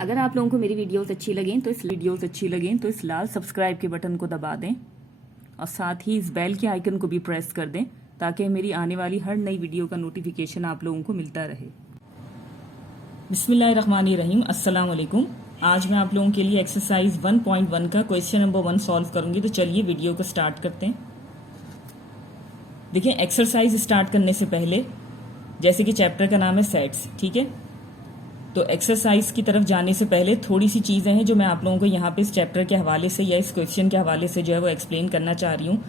अगर आप लोगों को मेरी वीडियोस अच्छी लगें तो इस लाल सब्सक्राइब के बटन को दबा दें और साथ ही इस बेल के आइकन को भी प्रेस कर दें ताकि मेरी आने वाली हर नई वीडियो का नोटिफिकेशन आप लोगों को मिलता रहे। बिस्मिल्लाहिर्रहमानिर्रहीम, अस्सलाम वालेकुम। आज मैं आप लोगों के लिए एक्सरसाइज 1.1 का क्वेश्चन नंबर 1 सॉल्व करूंगी। तो चलिए वीडियो को स्टार्ट करते हैं। देखिए, एक्सरसाइज स्टार्ट करने से पहले जैसे कि चैप्टर का नाम है सेट्स, ठीक है, तो एक्सरसाइज की तरफ जाने से पहले थोड़ी सी चीज़ें हैं जो मैं आप लोगों को यहाँ पे इस चैप्टर के हवाले से या इस क्वेश्चन के हवाले से जो है वो एक्सप्लेन करना चाह रही हूँ।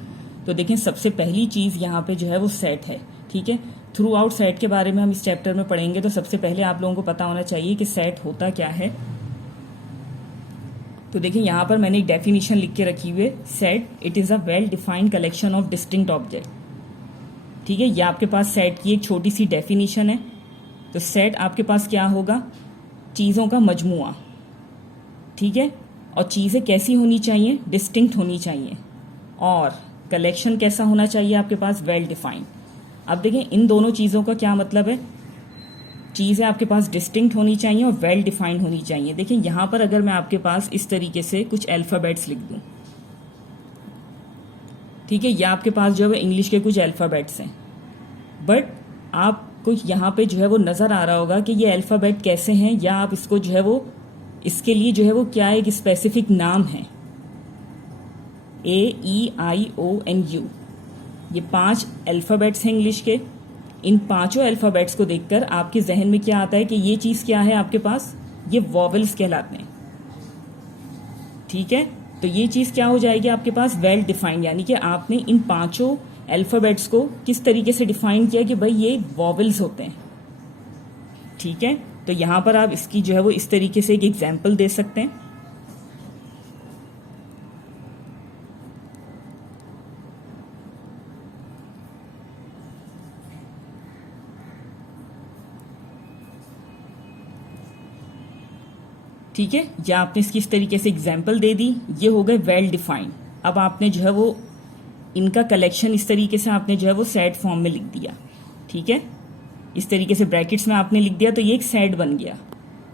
तो देखें, सबसे पहली चीज़ यहाँ पे जो है वो सेट है, ठीक है। थ्रू आउट सेट के बारे में हम इस चैप्टर में पढ़ेंगे, तो सबसे पहले आप लोगों को पता होना चाहिए कि सेट होता क्या है। तो देखिए, यहाँ पर मैंने एक डेफिनेशन लिख के रखी हुई है। Set it is a well defined collection of distinct object, ठीक है। ये आपके पास सेट की एक छोटी सी डेफिनेशन है। तो सेट आपके पास क्या होगा? चीज़ों का मजमुआ, ठीक है। और चीज़ें कैसी होनी चाहिए? डिस्टिंक्ट होनी चाहिए। और कलेक्शन कैसा होना चाहिए आपके पास? Well defined. अब देखें, इन दोनों चीज़ों का क्या मतलब है। चीज़ें आपके पास डिस्टिंक्ट होनी चाहिए और वेल डिफाइंड होनी चाहिए। देखिए, यहाँ पर अगर मैं आपके पास इस तरीके से कुछ अल्फ़ाबेट्स लिख दूँ, ठीक है, या आपके पास जो है इंग्लिश के कुछ अल्फ़ाबेट्स हैं, बट आपको यहाँ पे जो है वो नज़र आ रहा होगा कि ये अल्फ़ाबेट कैसे हैं, या आप इसको जो है वो इसके लिए जो है वो क्या एक स्पेसिफिक नाम है। AEIONU, ये 5 अल्फ़ाबेट्स हैं इंग्लिश के। इन पांचों अल्फ़ाबेट्स को देखकर आपके जहन में क्या आता है कि ये चीज़ क्या है आपके पास? ये वॉवेल्स कहलाते हैं, ठीक है। तो ये चीज़ क्या हो जाएगी आपके पास? वेल डिफाइंड, यानी कि आपने इन पांचों अल्फ़ाबेट्स को किस तरीके से डिफाइन किया कि भाई ये वॉवेल्स होते हैं, ठीक है। तो यहाँ पर आप इसकी जो है वो इस तरीके से एक एग्जाम्पल दे सकते हैं। ठीक है, या आपने इसकी इस तरीके से एग्जाम्पल दे दी, ये हो गए वेल डिफाइंड। अब आपने जो है वो इनका कलेक्शन इस तरीके से आपने जो है वो सेट फॉर्म में लिख दिया, ठीक है। इस तरीके से ब्रैकेट्स में आपने लिख दिया, तो ये एक सेट बन गया।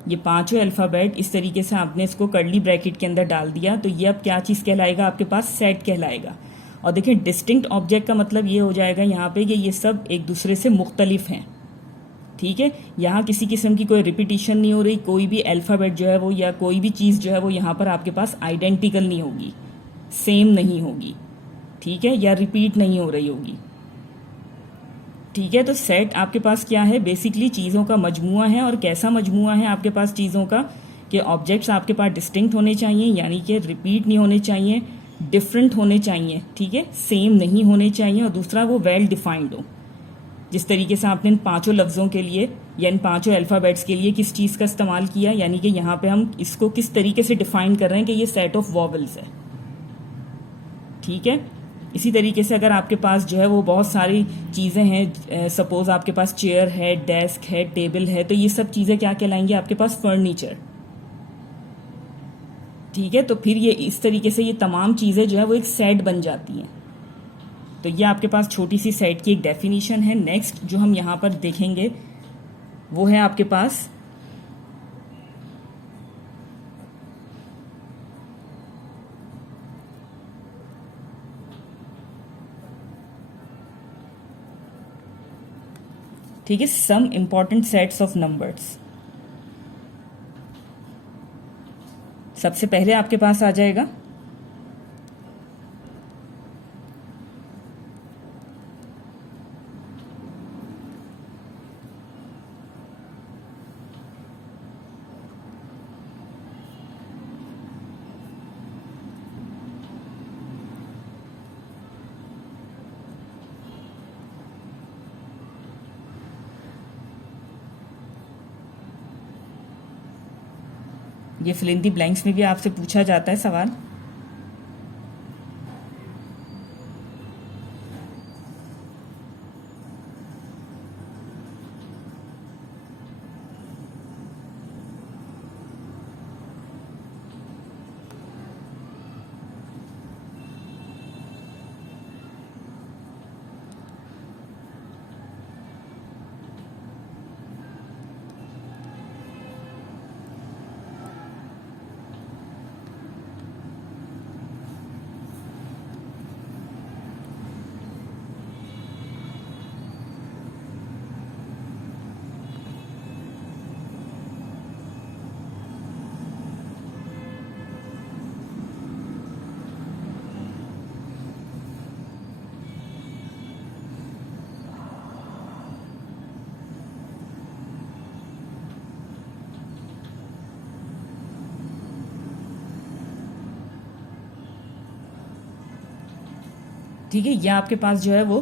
ये पांचों अल्फ़ाबेट इस तरीके से आपने इसको कर्ली ब्रैकेट के अंदर डाल दिया, तो ये अब क्या चीज़ कहलाएगा आपके पास? सेट कहलाएगा। और देखिए, डिस्टिंक्ट ऑब्जेक्ट का मतलब ये हो जाएगा यहाँ पे कि ये सब एक दूसरे से मुख्तलिफ हैं, ठीक है। यहाँ किसी किस्म की कोई रिपीटिशन नहीं हो रही, कोई भी अल्फ़ाबेट जो है वो या कोई भी चीज़ जो है वो यहाँ पर आपके पास आइडेंटिकल नहीं होगी, सेम नहीं होगी, ठीक है, या रिपीट नहीं हो रही होगी, ठीक है। तो सेट आपके पास क्या है? बेसिकली चीज़ों का मजमुआ है। और कैसा मजमुआ है आपके पास चीज़ों का? कि ऑब्जेक्ट्स आपके पास डिस्टिंक्ट होने चाहिए, यानी कि रिपीट नहीं होने चाहिए, डिफरेंट होने चाहिए, ठीक है, सेम नहीं होने चाहिए, और दूसरा वो वेल डिफाइंड हो। जिस तरीके से आपने इन पांचों लफ्ज़ों के लिए या इन पांचों अल्फ़ाबेट्स के लिए किस चीज़ का इस्तेमाल किया, यानी कि यहाँ पे हम इसको किस तरीके से डिफाइन कर रहे हैं कि ये सेट ऑफ वॉवेल्स है, ठीक है। इसी तरीके से अगर आपके पास जो है वो बहुत सारी चीज़ें हैं, सपोज आपके पास चेयर है, डेस्क है, टेबल है, तो ये सब चीज़ें क्या कहलाएंगी आपके पास? फर्नीचर, ठीक है। तो फिर ये इस तरीके से ये तमाम चीज़ें जो है वो एक सेट बन जाती हैं। तो ये आपके पास छोटी सी सेट की एक डेफिनेशन है। नेक्स्ट जो हम यहाँ पर देखेंगे वो है आपके पास ठीक है, some important sets of numbers. सबसे पहले आपके पास आ जाएगा ये फिल इन द ब्लैंक्स में भी आपसे पूछा जाता है सवाल। ठीक है, ये आपके पास जो है वो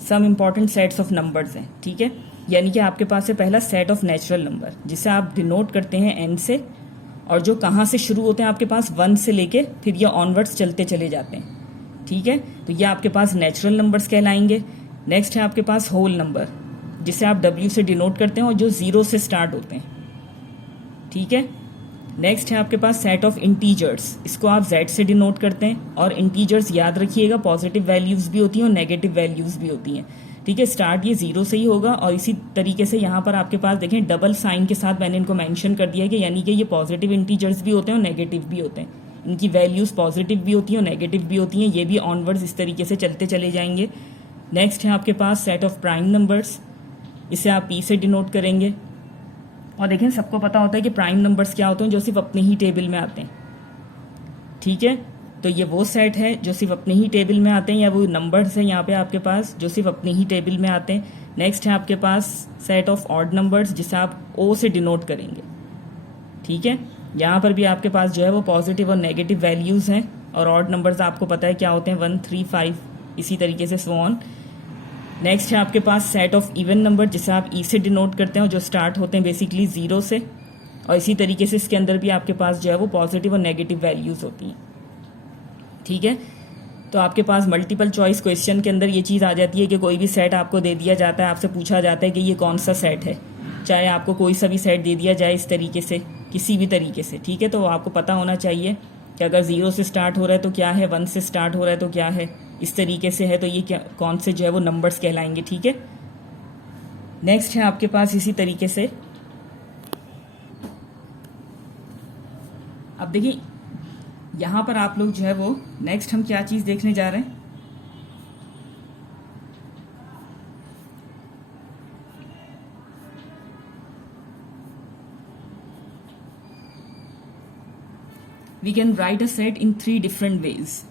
some important sets of numbers हैं। ठीक है, यानी कि आपके पास है पहला सेट ऑफ नेचुरल नंबर जिसे आप डिनोट करते हैं एन से, और जो कहाँ से शुरू होते हैं आपके पास 1 से लेके फिर ये ऑनवर्ड्स चलते चले जाते हैं। ठीक है, तो ये आपके पास नेचुरल नंबर्स कहलाएंगे। नेक्स्ट है आपके पास होल नंबर जिसे आप W से डिनोट करते हैं और जो 0 से स्टार्ट होते हैं। ठीक है, नेक्स्ट है आपके पास सेट ऑफ इंटीजर्स, इसको आप Z से डिनोट करते हैं। और इंटीजर्स याद रखिएगा पॉजिटिव वैल्यूज भी होती हैं और नेगेटिव वैल्यूज भी होती हैं। ठीक है, स्टार्ट ये 0 से ही होगा। और इसी तरीके से यहाँ पर आपके पास देखें डबल साइन के साथ मैंने इनको मेंशन कर दिया है कि यानी कि ये पॉजिटिव इंटीजर्स भी होते हैं और नेगेटिव भी होते हैं। इनकी वैल्यूज पॉजिटिव भी होती हैं और नेगेटिव भी होती हैं। ये भी ऑनवर्ड्स इस तरीके से चलते चले जाएंगे। नेक्स्ट है आपके पास सेट ऑफ प्राइम नंबर्स, इसे आप P से डिनोट करेंगे। और देखें सबको पता होता है कि प्राइम नंबर्स क्या होते हैं, जो सिर्फ अपने ही टेबल में आते हैं। ठीक है, तो ये वो सेट है जो सिर्फ अपने ही टेबल में आते हैं, या वो नंबर्स हैं यहाँ पे आपके पास जो सिर्फ अपने ही टेबल में आते हैं। नेक्स्ट है आपके पास सेट ऑफ ऑड नंबर्स जिसे आप O से डिनोट करेंगे। ठीक है, यहाँ पर भी आपके पास जो है वो पॉजिटिव और नेगेटिव वैल्यूज हैं। और ऑड नंबर्स आपको पता है क्या होते हैं, 1, 3, 5, इसी तरीके से सो ऑन। नेक्स्ट है आपके पास सेट ऑफ इवन नंबर जिसे आप E से डिनोट करते हैं और जो स्टार्ट होते हैं बेसिकली 0 से। और इसी तरीके से इसके अंदर भी आपके पास जो है वो पॉजिटिव और नेगेटिव वैल्यूज होती हैं। ठीक है, तो आपके पास मल्टीपल चॉइस क्वेश्चन के अंदर ये चीज़ आ जाती है कि कोई भी सेट आपको दे दिया जाता है, आपसे पूछा जाता है कि ये कौन सा सेट है, चाहे आपको कोई सा भी सेट दे दिया जाए इस तरीके से, किसी भी तरीके से। ठीक है, तो आपको पता होना चाहिए कि अगर 0 से स्टार्ट हो रहा है तो क्या है, 1 से स्टार्ट हो रहा है तो क्या है, इस तरीके से है तो ये क्या कौन से जो है वो नंबर्स कहलाएंगे। ठीक है, नेक्स्ट है आपके पास इसी तरीके से, अब देखिए यहाँ पर आप लोग जो है वो नेक्स्ट हम क्या चीज़ देखने जा रहे हैं, we can write a set in 3 different ways.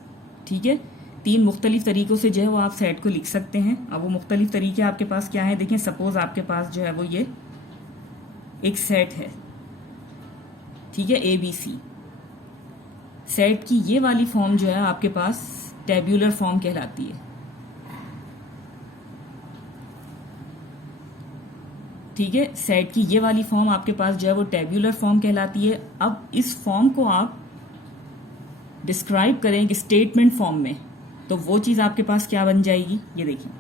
ठीक है, 3 मुख्तलिफ तरीक़ों से जो है वो आप सेट को लिख सकते हैं। अब वो मुख्तलिफ तरीके आपके पास क्या है, देखें सपोज आपके पास जो है वो ये एक सेट है। ठीक है, ABC सेट की ये वाली फॉर्म जो है आपके पास टेब्यूलर फॉर्म कहलाती है। ठीक है, सेट की ये वाली फॉर्म आपके पास जो है वो टेब्यूलर फॉर्म कहलाती है। अब इस फॉर्म को आप डिस्क्राइब करें कि स्टेटमेंट फॉर्म में, तो वो चीज़ आपके पास क्या बन जाएगी, ये देखिए।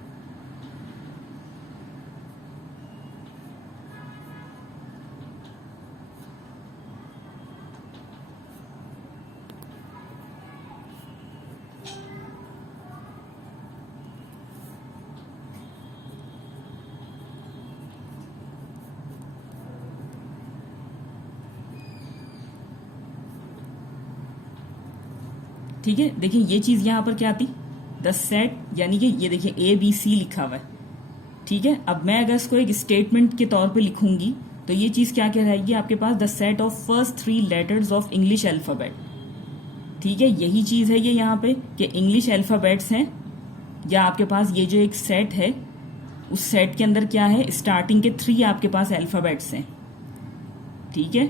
ठीक है, देखिए ये चीज़ यहाँ पर क्या थी, द सेट, यानी कि ये देखिए ABC लिखा हुआ है। ठीक है, अब मैं अगर इसको एक स्टेटमेंट के तौर पे लिखूंगी तो ये चीज़ क्या कहलाएगी आपके पास, the set of first 3 letters of English alphabet. ठीक है, यही चीज़ है ये यहाँ पे कि इंग्लिश अल्फ़ाबेट्स हैं, या आपके पास ये जो एक सेट है उस सेट के अंदर क्या है, स्टार्टिंग के 3 आपके पास अल्फ़ाबेट्स हैं। ठीक है,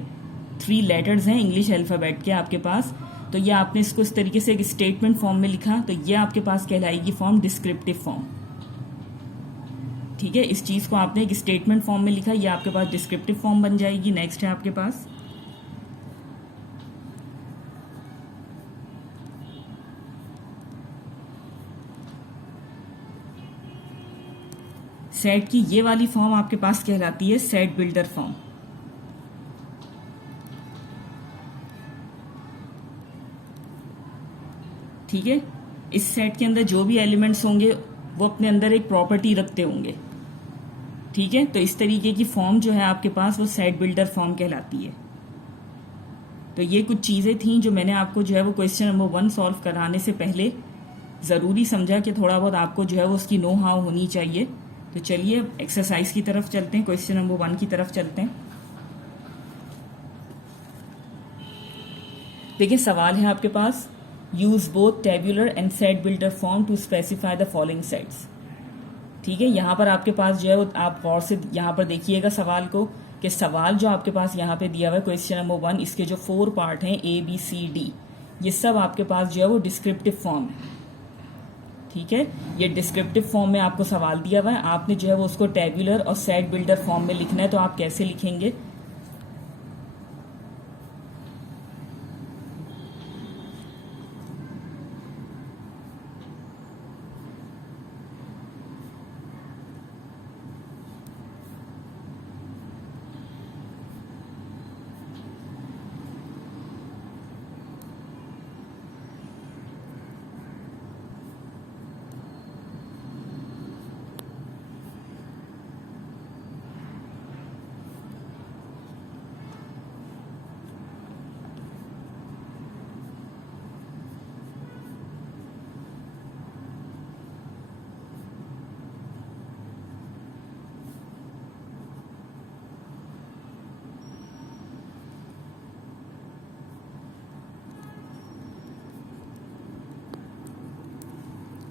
3 लेटर्स हैं इंग्लिश अल्फ़ाबेट के आपके पास। तो ये आपने इसको इस तरीके से एक स्टेटमेंट फॉर्म में लिखा, तो ये आपके पास कहलाएगी फॉर्म डिस्क्रिप्टिव फॉर्म। ठीक है, इस चीज़ को आपने एक स्टेटमेंट फॉर्म में लिखा, ये आपके पास डिस्क्रिप्टिव फॉर्म बन जाएगी। नेक्स्ट है आपके पास सेट की ये वाली फॉर्म आपके पास कहलाती है सेट बिल्डर फॉर्म। ठीक है, इस सेट के अंदर जो भी एलिमेंट्स होंगे वो अपने अंदर एक प्रॉपर्टी रखते होंगे। ठीक है, तो इस तरीके की फॉर्म जो है आपके पास वो सेट बिल्डर फॉर्म कहलाती है। तो ये कुछ चीज़ें थी जो मैंने आपको जो है वो क्वेश्चन नंबर 1 सॉल्व कराने से पहले ज़रूरी समझा कि थोड़ा बहुत आपको जो है वो उसकी नो हाउ होनी चाहिए। तो चलिए एक्सरसाइज की तरफ चलते हैं, क्वेश्चन नंबर 1 की तरफ चलते हैं। देखिए सवाल है आपके पास, use both tabular and set builder form to specify the following sets. ठीक है, यहाँ पर आपके पास जो है वो आप गौर से यहाँ पर देखिएगा सवाल को, कि सवाल जो आपके पास यहाँ पे दिया हुआ है क्वेश्चन नंबर 1, इसके जो 4 पार्ट हैं A B C D, ये सब आपके पास जो है वो डिस्क्रिप्टिव फॉर्म है। ठीक है, ये डिस्क्रिप्टिव फॉर्म में आपको सवाल दिया हुआ है, आपने जो है वो उसको टेबुलर और सेट बिल्डर फॉर्म में लिखना है। तो आप कैसे लिखेंगे?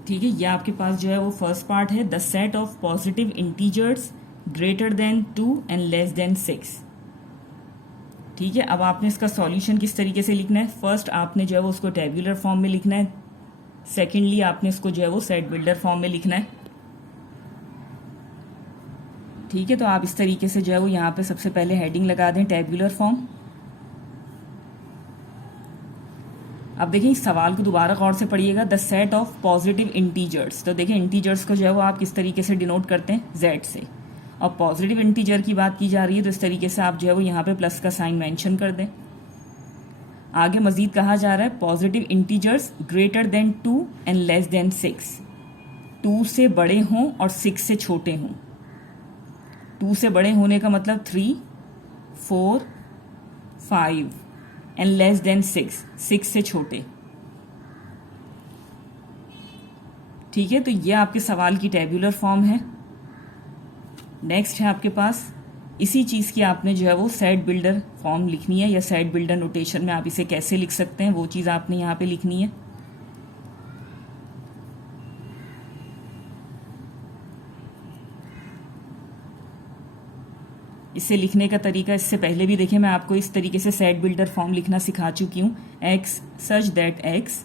ठीक है, ये आपके पास जो है वो फर्स्ट पार्ट है, the set of positive integers greater than 2 and less than 6। ठीक है, अब आपने इसका सॉल्यूशन किस तरीके से लिखना है? फर्स्ट आपने जो है वो उसको टेबुलर फॉर्म में लिखना है, सेकेंडली आपने इसको जो है वो सेट बिल्डर फॉर्म में लिखना है। ठीक है, तो आप इस तरीके से जो है वो यहाँ पे सबसे पहले हेडिंग लगा दें टेबुलर फॉर्म। अब देखिए इस सवाल को दोबारा गौर से पढ़िएगा, the set of positive integers. तो देखिए इंटीजर्स को जो है वो आप किस तरीके से डिनोट करते हैं? जेड से। और पॉजिटिव इंटीजर की बात की जा रही है तो इस तरीके से आप जो है वो यहाँ पे प्लस का साइन मेंशन कर दें। आगे मजीद कहा जा रहा है positive integers greater than 2 and less than 6। 2 से बड़े हों और 6 से छोटे हों। 2 से बड़े होने का मतलब 3, 4, 5 एंड लेस देन 6, 6 से छोटे। ठीक है, तो ये आपके सवाल की टेबुलर फॉर्म है। नेक्स्ट है आपके पास इसी चीज़ की आपने जो है वो सेट बिल्डर फॉर्म लिखनी है, या सेट बिल्डर नोटेशन में आप इसे कैसे लिख सकते हैं वो चीज़ आपने यहाँ पे लिखनी है। इसे लिखने का तरीका इससे पहले भी देखें, मैं आपको इस तरीके से सेट बिल्डर फॉर्म लिखना सिखा चुकी हूँ। X such that x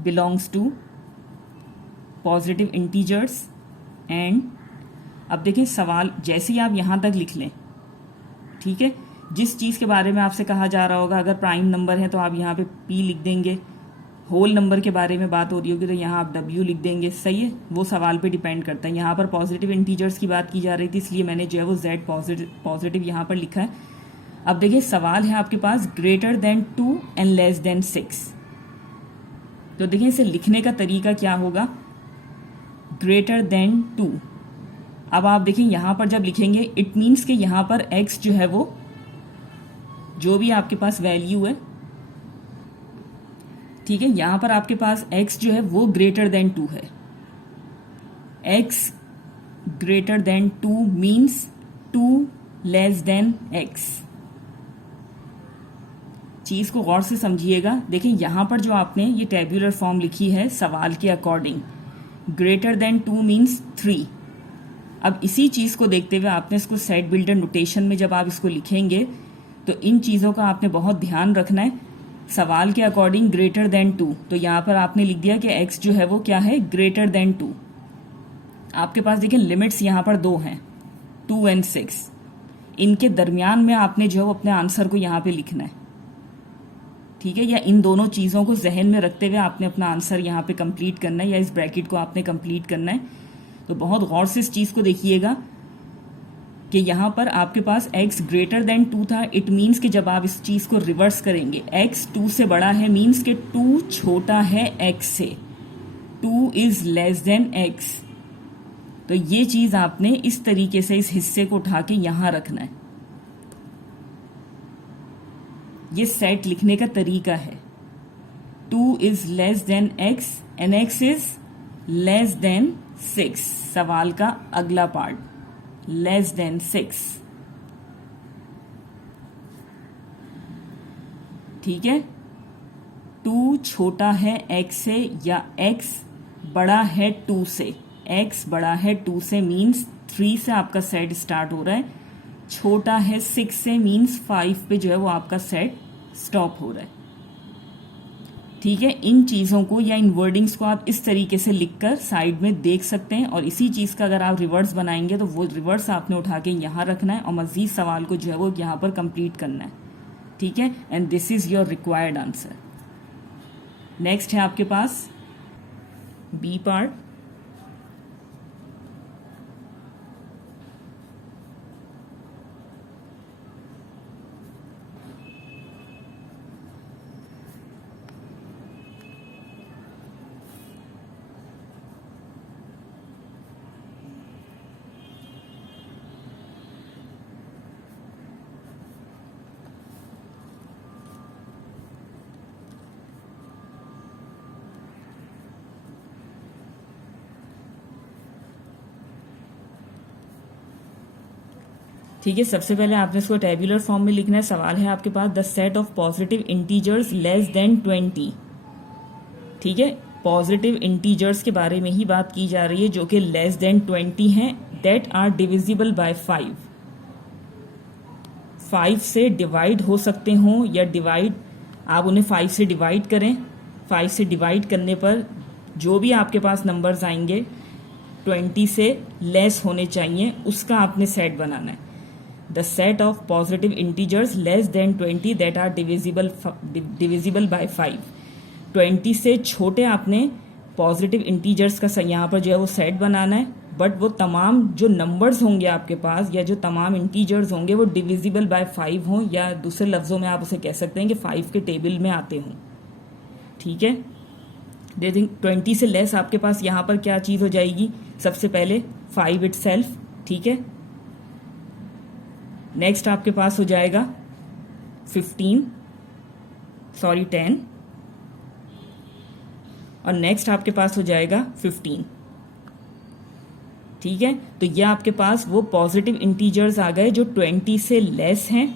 belongs to positive integers and, अब देखिए सवाल जैसे ही आप यहाँ तक लिख लें, ठीक है, जिस चीज़ के बारे में आपसे कहा जा रहा होगा, अगर प्राइम नंबर है तो आप यहाँ पे p लिख देंगे, होल नंबर के बारे में बात हो रही होगी तो यहाँ आप w लिख देंगे। सही है, वो सवाल पे डिपेंड करता है। यहाँ पर पॉजिटिव इंटीजर्स की बात की जा रही थी इसलिए मैंने जो है वो z पॉजिटिव यहाँ पर लिखा है। अब देखिए सवाल है आपके पास greater than 2 and less than 6। तो देखिए इसे लिखने का तरीका क्या होगा? Greater than 2। अब आप देखिए यहाँ पर जब लिखेंगे इट मीन्स कि यहाँ पर x जो है वो जो भी आपके पास वैल्यू है, ठीक है, यहाँ पर आपके पास x जो है वो ग्रेटर देन 2 है। x greater than 2 means 2 less than x। चीज़ को गौर से समझिएगा। देखिए यहाँ पर जो आपने ये टेबुलर फॉर्म लिखी है सवाल के अकॉर्डिंग, ग्रेटर देन 2 मीन्स 3। अब इसी चीज़ को देखते हुए आपने इसको सेट बिल्डर नोटेशन में जब आप इसको लिखेंगे तो इन चीज़ों का आपने बहुत ध्यान रखना है। सवाल के अकॉर्डिंग ग्रेटर देन 2, तो यहाँ पर आपने लिख दिया कि x जो है वो क्या है? Greater than 2। आपके पास देखिए लिमिट्स यहाँ पर 2 हैं, 2 एंड 6। इनके दरमियान में आपने जो है वो अपने आंसर को यहाँ पे लिखना है। ठीक है, या इन दोनों चीज़ों को जहन में रखते हुए आपने अपना आंसर यहाँ पे कंप्लीट करना है, या इस ब्रैकेट को आपने कंप्लीट करना है। तो बहुत गौर से इस चीज़ को देखिएगा कि यहाँ पर आपके पास x ग्रेटर देन 2 था। इट मीन्स कि जब आप इस चीज़ को रिवर्स करेंगे, x 2 से बड़ा है मीन्स कि 2 छोटा है x से, 2 इज लेस देन x। तो ये चीज़ आपने इस तरीके से इस हिस्से को उठा के यहाँ रखना है। ये सेट लिखने का तरीका है। 2 is less then x and x is less than 6। सवाल का अगला पार्ट, लेस देन 6। ठीक है, 2 छोटा है x से या x बड़ा है 2 से। x बड़ा है 2 से मीन्स 3 से आपका सेट स्टार्ट हो रहा है, छोटा है 6 से मीन्स 5 पे जो है वो आपका सेट स्टॉप हो रहा है। ठीक है, इन चीज़ों को या इन वर्डिंग्स को आप इस तरीके से लिखकर साइड में देख सकते हैं। और इसी चीज़ का अगर आप रिवर्स बनाएंगे तो वो रिवर्स आपने उठा के यहाँ रखना है और मज़ीद सवाल को जो है वो यहाँ पर कंप्लीट करना है। ठीक है, and this is your required answer. Next है आपके पास बी पार्ट। ठीक है, सबसे पहले आपने इसको टेबुलर फॉर्म में लिखना है। सवाल है आपके पास the set of positive integers less than 20। ठीक है, पॉजिटिव इंटीजर्स के बारे में ही बात की जा रही है जो कि लेस देन 20 हैं, दैट आर डिविजिबल बाय 5। 5 से डिवाइड हो सकते हों या डिवाइड, आप उन्हें 5 से डिवाइड करें। 5 से डिवाइड करने पर जो भी आपके पास नंबर्स आएंगे 20 से लेस होने चाहिए, उसका आपने सेट बनाना है। The set of positive integers less than 20 that are divisible by 5। 20 से छोटे आपने पॉजिटिव इंटीजर्स का यहाँ पर जो है वो सेट बनाना है, बट वो तमाम जो नंबर्स होंगे आपके पास या जो तमाम इंटीजर्स होंगे वो डिविजिबल बाय 5 हों, या दूसरे लफ्ज़ों में आप उसे कह सकते हैं कि 5 के टेबल में आते हों। ठीक है, दे थिंक 20 से लेस आपके पास यहाँ पर क्या चीज़ हो जाएगी, सबसे पहले 5 इटसेल्फ। ठीक है, नेक्स्ट आपके पास हो जाएगा 10, और नेक्स्ट आपके पास हो जाएगा 15। ठीक है, तो ये आपके पास वो पॉजिटिव इंटीजर्स आ गए जो 20 से लेस हैं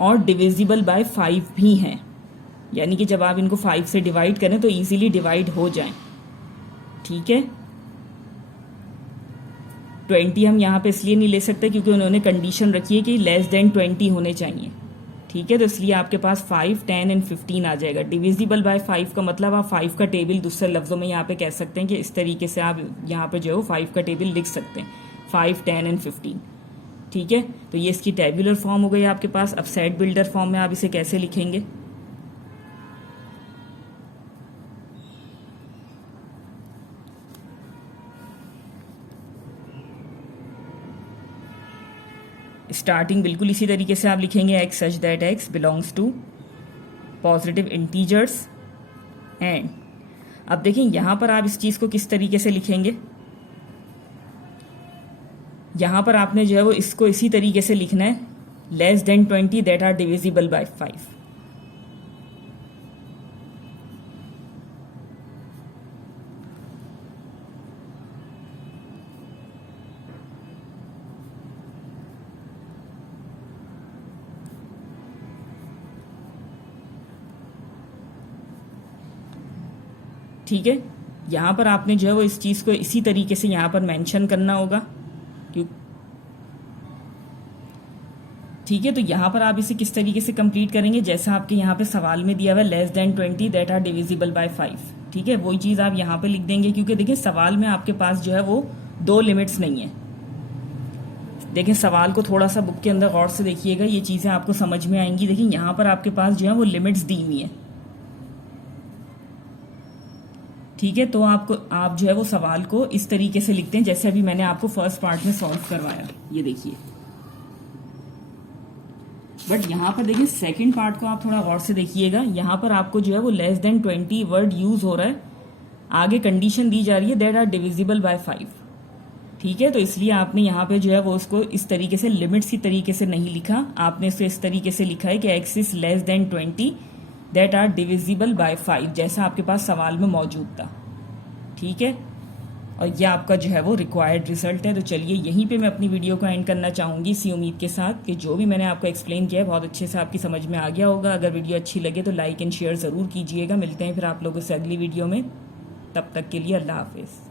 और डिविजिबल बाय 5 भी हैं, यानी कि जब आप इनको 5 से डिवाइड करें तो इजीली डिवाइड हो जाएं। ठीक है, 20 हम यहाँ पे इसलिए नहीं ले सकते क्योंकि उन्होंने कंडीशन रखी है कि लेस देन 20 होने चाहिए। ठीक है, तो इसलिए आपके पास 5, 10 एंड 15 आ जाएगा। डिविजिबल बाय 5 का मतलब आप 5 का टेबल दूसरे लफ्ज़ों में यहाँ पे कह सकते हैं कि इस तरीके से आप यहाँ पे जो है वो 5 का टेबल लिख सकते हैं, 5, 10 एंड 15। ठीक है, तो ये इसकी टेबुलर फॉर्म हो गई आपके पास। अब सेट बिल्डर फॉर्म में आप इसे कैसे लिखेंगे, स्टार्टिंग बिल्कुल इसी तरीके से आप लिखेंगे x such that x belongs to positive integers and. अब देखिए यहाँ पर आप इस चीज़ को किस तरीके से लिखेंगे, यहाँ पर आपने जो है वो इसको इसी तरीके से लिखना है, less than 20 that are divisible by 5। ठीक है, यहाँ पर आपने जो है वो इस चीज़ को इसी तरीके से यहाँ पर मेंशन करना होगा क्यों। ठीक है, तो यहाँ पर आप इसे किस तरीके से कंप्लीट करेंगे, जैसा आपके यहाँ पे सवाल में दिया हुआ है less than 20 that are divisible by 5। ठीक है, वही चीज़ आप यहाँ पे लिख देंगे क्योंकि देखिए सवाल में आपके पास जो है वो 2 लिमिट्स नहीं है। देखिए सवाल को थोड़ा सा बुक के अंदर गौर से देखिएगा, ये चीज़ें आपको समझ में आएंगी। देखिए यहाँ पर आपके पास जो है वो लिमिट्स दी हुई है। ठीक है, तो आप जो है वो सवाल को इस तरीके से लिखते हैं जैसे अभी मैंने आपको फर्स्ट पार्ट में सॉल्व करवाया, ये देखिए। बट यहाँ पर देखिए सेकंड पार्ट को आप थोड़ा गौर से देखिएगा, यहाँ पर आपको जो है वो लेस देन 20 वर्ड यूज हो रहा है, आगे कंडीशन दी जा रही है दैट आर डिविजिबल बाय 5। ठीक है, तो इसलिए आपने यहाँ पे जो है वो उसको इस तरीके से लिमिट्स की तरीके से नहीं लिखा, आपने इसको इस तरीके से लिखा है कि x is less than 20 that are divisible by 5, जैसा आपके पास सवाल में मौजूद था। ठीक है, और यह आपका जो है वो रिक्वायर्ड रिजल्ट है। तो चलिए यहीं पे मैं अपनी वीडियो को एंड करना चाहूँगी इसी उम्मीद के साथ कि जो भी मैंने आपको एक्सप्लेन किया है बहुत अच्छे से आपकी समझ में आ गया होगा। अगर वीडियो अच्छी लगे तो लाइक एंड शेयर ज़रूर कीजिएगा। मिलते हैं फिर आप लोगों से अगली वीडियो में, तब तक के लिए अल्लाह हाफिज़।